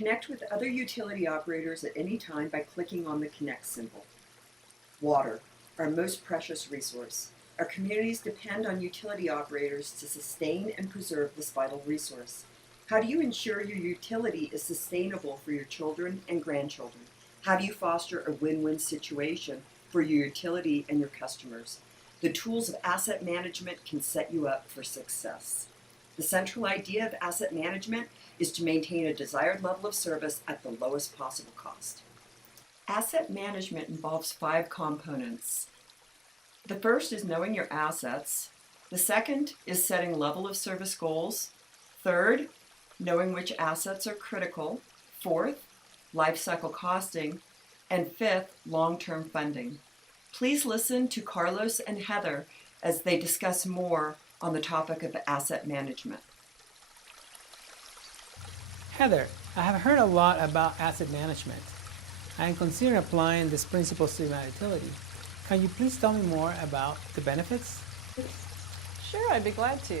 Connect with other utility operators at any time by clicking on the Connect symbol. Water, our most precious resource. Our communities depend on utility operators to sustain and preserve this vital resource. How do you ensure your utility is sustainable for your children and grandchildren? How do you foster a win-win situation for your utility and your customers? The tools of asset management can set you up for success. The central idea of asset management is to maintain a desired level of service at the lowest possible cost. Asset management involves 5 components. The first is knowing your assets. The second is setting level of service goals. Third, knowing which assets are critical. Fourth, life cycle costing. And fifth, long-term funding. Please listen to Carlos and Heather as they discuss more on the topic of asset management. Heather, I have heard a lot about asset management. I am considering applying these principles to my utility. Can you please tell me more about the benefits? Sure, I'd be glad to.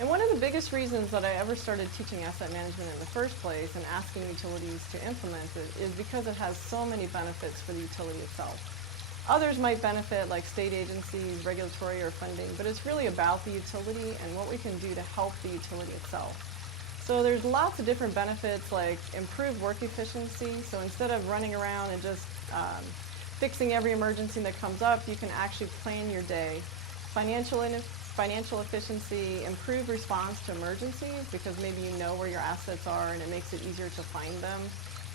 And one of the biggest reasons that I ever started teaching asset management in the first place and asking utilities to implement it is because it has so many benefits for the utility itself. Others might benefit, like state agencies, regulatory, or funding, but it's really about the utility and what we can do to help the utility itself. So there's lots of different benefits, like improved work efficiency. So instead of running around and just fixing every emergency that comes up, you can actually plan your day. Financial efficiency, improved response to emergencies, because maybe you know where your assets are and it makes it easier to find them.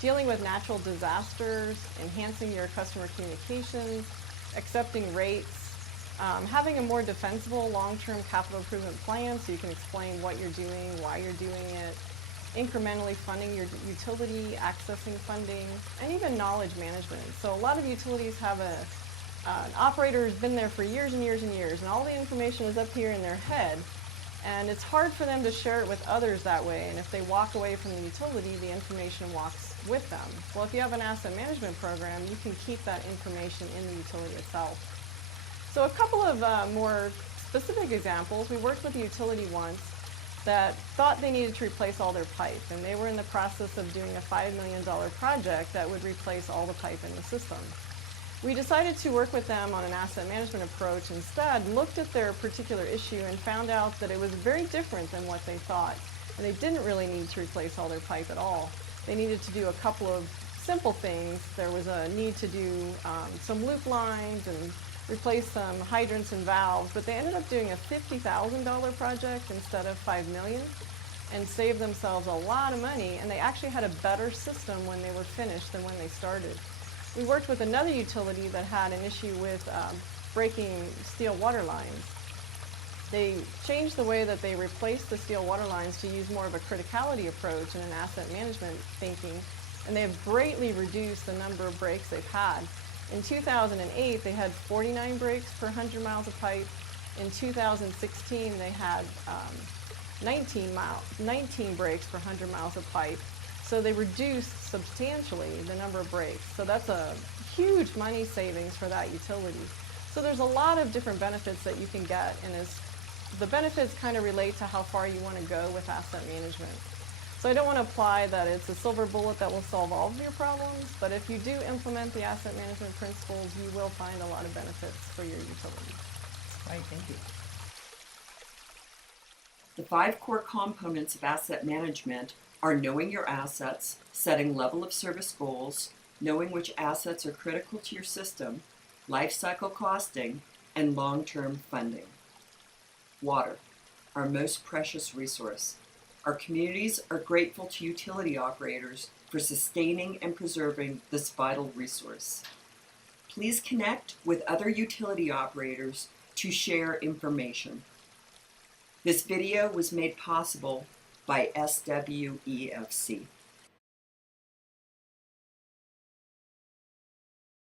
Dealing with natural disasters, enhancing your customer communications, accepting rates, having a more defensible long-term capital improvement plan so you can explain what you're doing, why you're doing it, incrementally funding your utility, accessing funding, and even knowledge management. So a lot of utilities have an operator who's been there for years and years and years, and all the information is up here in their head. And it's hard for them to share it with others that way, and if they walk away from the utility, the information walks with them. Well, if you have an asset management program, you can keep that information in the utility itself. So a couple of more specific examples. We worked with a utility once that thought they needed to replace all their pipe, and they were in the process of doing a $5 million project that would replace all the pipe in the system. We decided to work with them on an asset management approach instead, looked at their particular issue and found out that it was very different than what they thought. And they didn't really need to replace all their pipe at all. They needed to do a couple of simple things. There was a need to do some loop lines and replace some hydrants and valves, but they ended up doing a $50,000 project instead of $5 million and saved themselves a lot of money, and they actually had a better system when they were finished than when they started. We worked with another utility that had an issue with breaking steel water lines. They changed the way that they replaced the steel water lines to use more of a criticality approach and an asset management thinking, and they have greatly reduced the number of breaks they've had. In 2008, they had 49 breaks per 100 miles of pipe. In 2016, they had 19 breaks per 100 miles of pipe. So they reduced substantially the number of breaks. So that's a huge money savings for that utility. So there's a lot of different benefits that you can get, and the benefits kind of relate to how far you want to go with asset management. So I don't want to apply that it's a silver bullet that will solve all of your problems, but if you do implement the asset management principles, you will find a lot of benefits for your utility. Right, thank you. The 5 core components of asset management are knowing your assets, setting level of service goals, knowing which assets are critical to your system, life cycle costing, and long-term funding. Water, our most precious resource. Our communities are grateful to utility operators for sustaining and preserving this vital resource. Please connect with other utility operators to share information. This video was made possible by SWEFC.